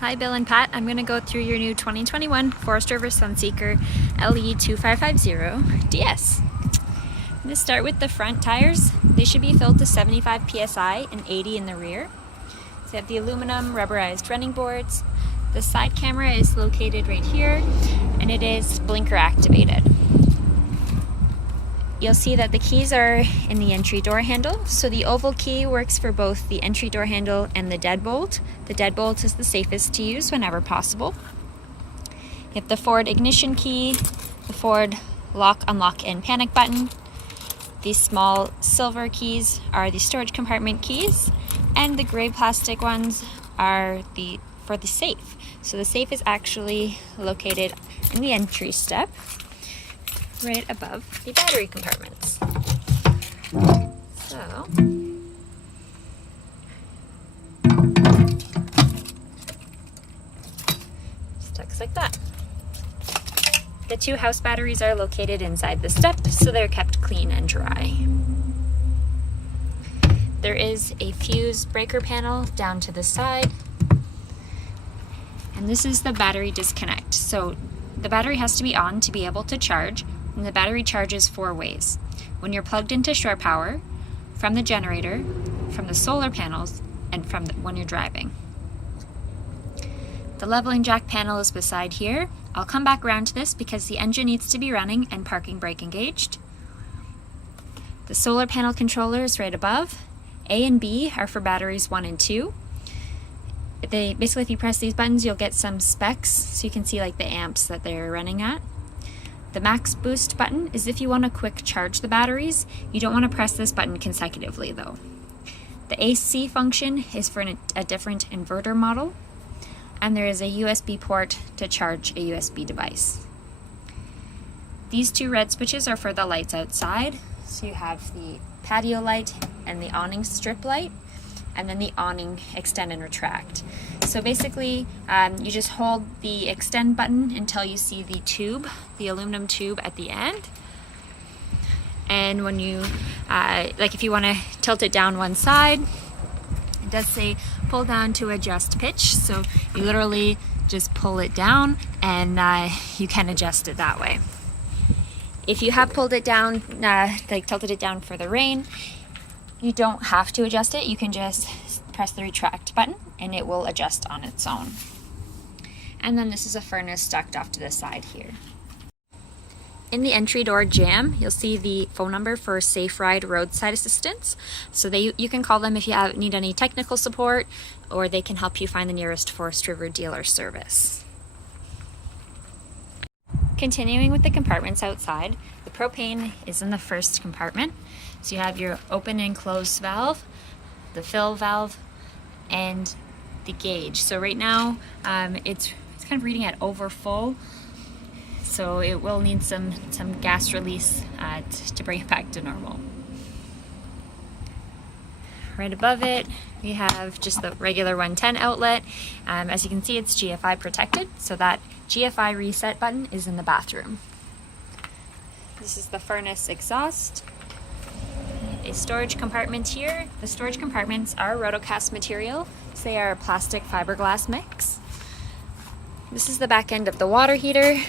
Hi Bill and Pat, I'm going to go through your new 2021 Forest River Sunseeker LE2550 DS. I'm going to start with the front tires. They should be filled to 75 psi and 80 in the rear. So you have the aluminum rubberized running boards. The side camera is located right here and it is blinker activated. You'll see that the keys are in the entry door handle. So the oval key works for both the entry door handle and the deadbolt. The deadbolt is the safest to use whenever possible. You have the Ford ignition key, the Ford lock, unlock, and panic button. These small silver keys are the storage compartment keys, and the gray plastic ones are for the safe. So the safe is actually located in the entry step, right above the battery compartments. So, just tucks like that. The two house batteries are located inside the step, so they're kept clean and dry. There is a fuse breaker panel down to the side, and this is the battery disconnect. So the battery has to be on to be able to charge, and the battery charges 4 ways. When you're plugged into shore power, from the generator, from the solar panels, and when you're driving. The leveling jack panel is beside here. I'll come back around to this because the engine needs to be running and parking brake engaged. The solar panel controller is right above. A and B are for batteries 1 and 2. Basically, if you press these buttons, you'll get some specs so you can see like the amps that they're running at. The max boost button is if you want to quick charge the batteries. You don't want to press this button consecutively though. The AC function is for a different inverter model, and there is a USB port to charge a USB device. These 2 red switches are for the lights outside. So you have the patio light and the awning strip light, and then the awning extend and retract. So basically, you just hold the extend button until you see the tube, the aluminum tube at the end. And when you, if you want to tilt it down one side, it does say pull down to adjust pitch. So you literally just pull it down and you can adjust it that way. If you have pulled it down, tilted it down for the rain, you don't have to adjust it. You can just press the retract button and it will adjust on its own. And then this is a furnace stuck off to the side here. In the entry door jamb, you'll see the phone number for Safe Ride Roadside Assistance. So you can call them if you need any technical support, or they can help you find the nearest Forest River dealer service. Continuing with the compartments outside, the propane is in the first compartment. So you have your open and close valve, the fill valve, and the gauge. So right now it's kind of reading at over full, so it will need some gas release to bring it back to normal. Right above it, we have just the regular 110 outlet. As you can see, it's GFI protected, so that GFI reset button is in the bathroom. This is the furnace exhaust. A storage compartment here. The storage compartments are rotocast material, so they are a plastic fiberglass mix. This is the back end of the water heater.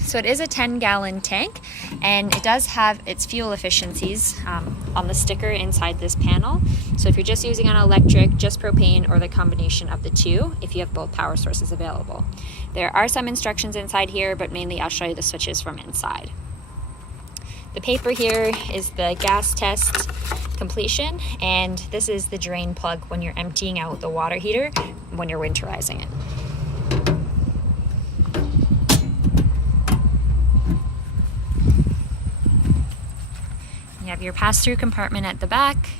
So it is a 10-gallon tank, and it does have its fuel efficiencies on the sticker inside this panel. So if you're just using an electric, just propane, or the combination of the two, if you have both power sources available. There are some instructions inside here, but mainly I'll show you the switches from inside. The paper here is the gas test completion, and this is the drain plug when you're emptying out the water heater when you're winterizing it. You have your pass-through compartment at the back.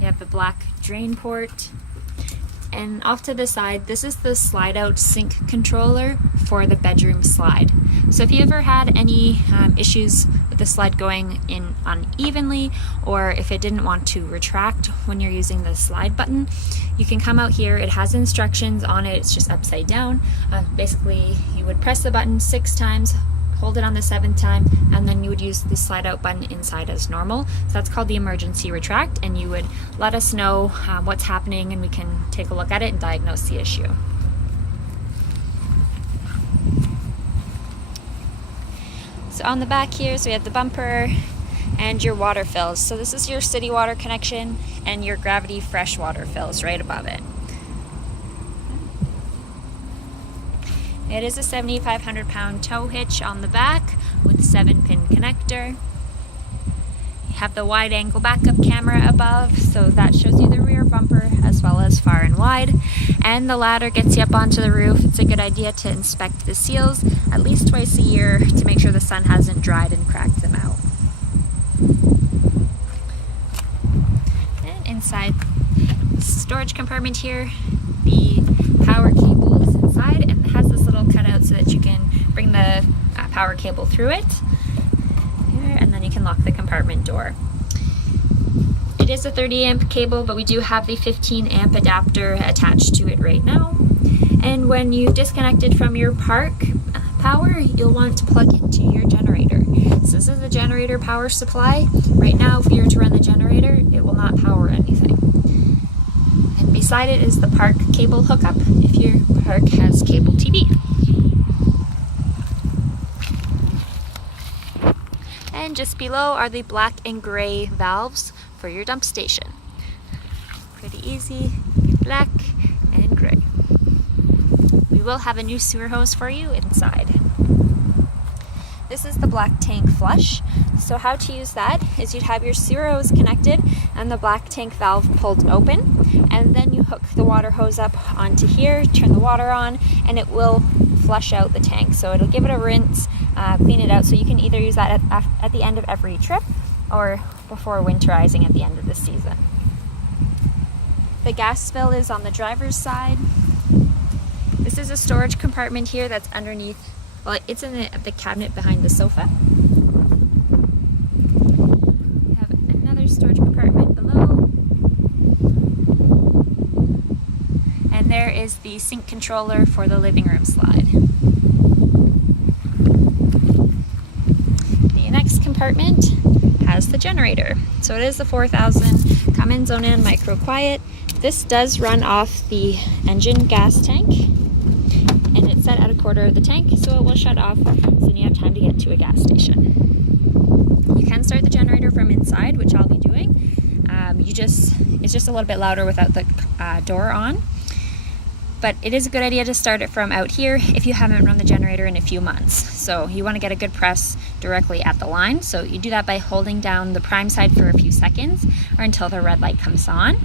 You have the black drain port. And off to the side, this is the slide-out sink controller for the bedroom slide. So if you ever had any issues with the slide going in unevenly, or if it didn't want to retract when you're using the slide button, you can come out here. It has instructions on it. It's just upside down. Basically, you would press the button 6 times, hold it on the 7th time, and then you would use the slide out button inside as normal. So that's called the emergency retract, and you would let us know what's happening, and we can take a look at it and diagnose the issue. So on the back here, so we have the bumper and your water fills. So this is your city water connection and your gravity freshwater fills right above it. It is a 7,500 pound tow hitch on the back with 7-pin connector. You have the wide angle backup camera above, so that shows you the rear bumper as well as far and wide. And the ladder gets you up onto the roof. It's a good idea to inspect the seals at least twice a year to make sure the sun hasn't dried and cracked them out. And inside the storage compartment here, the power cable is inside, and it has this little cutout so that you can bring the power cable through it. Here, and then you can lock the compartment door. It is a 30 amp cable, but we do have the 15 amp adapter attached to it right now. And when you disconnect it from your park power, you'll want to plug it into your generator. So this is the generator power supply. Right now, if you were to run the generator, it will not power anything. And beside it is the park cable hookup if your park has cable TV. And just below are the black and gray valves for your dump station. Pretty easy, black and gray. We will have a new sewer hose for you inside. This is the black tank flush. So how to use that is you'd have your sewer hose connected and the black tank valve pulled open, and then you hook the water hose up onto here, turn the water on, and it will flush out the tank. So it'll give it a rinse, clean it out, so you can either use that at the end of every trip or before winterizing at the end of the season. The gas fill is on the driver's side. This is a storage compartment here that's underneath, well, it's in the cabinet behind the sofa. We have another storage compartment below. And there is the sink controller for the living room slide. The next compartment has the generator. So it is the 4,000 Cummins Onan Micro Quiet. This does run off the engine gas tank, and it's set at 1/4 of the tank, so it will shut off so you have time to get to a gas station. You can start the generator from inside, which I'll be doing. It's just a little bit louder without the door on. But it is a good idea to start it from out here if you haven't run the generator in a few months. So you want to get a good press directly at the line. So you do that by holding down the prime side for a few seconds or until the red light comes on.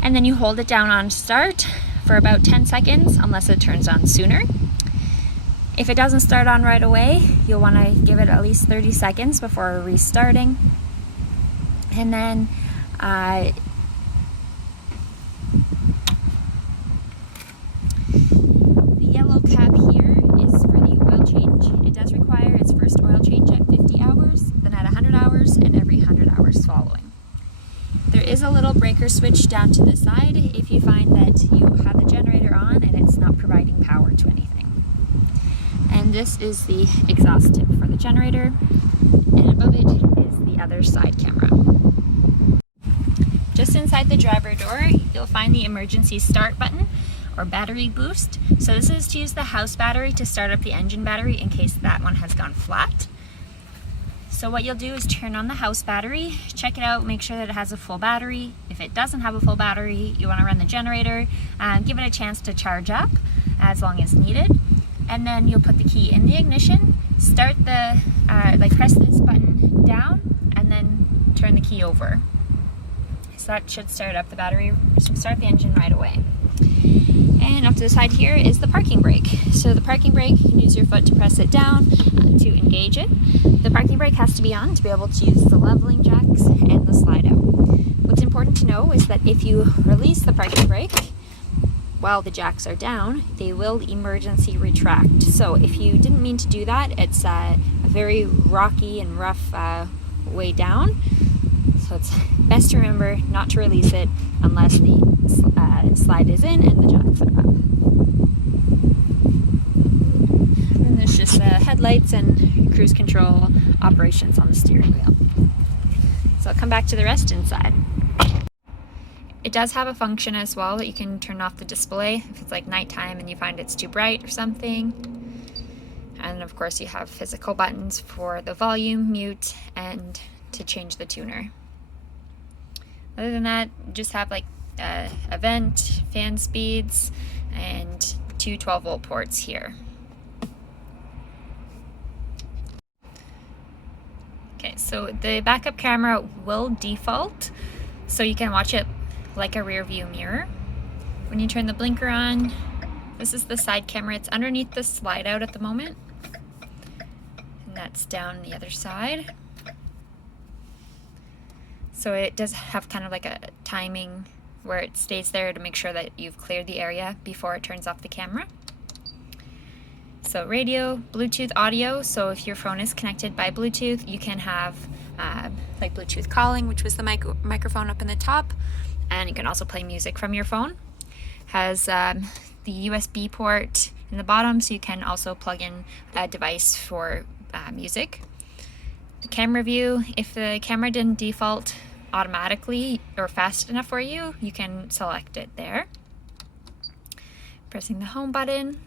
And then you hold it down on start for about 10 seconds unless it turns on sooner. If it doesn't start on right away, you'll want to give it at least 30 seconds before restarting. And then cap here is for the oil change. It does require its first oil change at 50 hours, then at 100 hours, and every 100 hours following. There is a little breaker switch down to the side if you find that you have the generator on and it's not providing power to anything. And this is the exhaust tip for the generator, and above it is the other side camera. Just inside the driver door, you'll find the emergency start button or battery boost. So this is to use the house battery to start up the engine battery in case that one has gone flat. So what you'll do is turn on the house battery, check it out, make sure that it has a full battery. If it doesn't have a full battery, you want to run the generator, give it a chance to charge up as long as needed. And then you'll put the key in the ignition, start the, press this button down, and then turn the key over. So that should start up the battery, start the engine right away. And off to the side here is the parking brake. So the parking brake, you can use your foot to press it down to engage it. The parking brake has to be on to be able to use the leveling jacks and the slide out. What's important to know is that if you release the parking brake while the jacks are down, they will emergency retract. So if you didn't mean to do that, it's a very rocky and rough way down. So it's best to remember not to release it unless the slide is in and the jacks are up. And then there's just headlights and cruise control operations on the steering wheel. So I'll come back to the rest inside. It does have a function as well that you can turn off the display if it's like nighttime and you find it's too bright or something. And of course you have physical buttons for the volume, mute, and to change the tuner. Other than that, you just have like a vent, fan speeds, and two 12-volt ports here. Okay, so the backup camera will default, so you can watch it like a rear view mirror. When you turn the blinker on, this is the side camera. It's underneath the slide out at the moment. And that's down the other side. So it does have kind of like a timing where it stays there to make sure that you've cleared the area before it turns off the camera. So radio, Bluetooth audio, so if your phone is connected by Bluetooth, you can have like Bluetooth calling, which was the microphone up in the top, and you can also play music from your phone. Has the USB port in the bottom, so you can also plug in a device for music. The camera view, if the camera didn't default automatically or fast enough for you, you can select it there. Pressing the home button,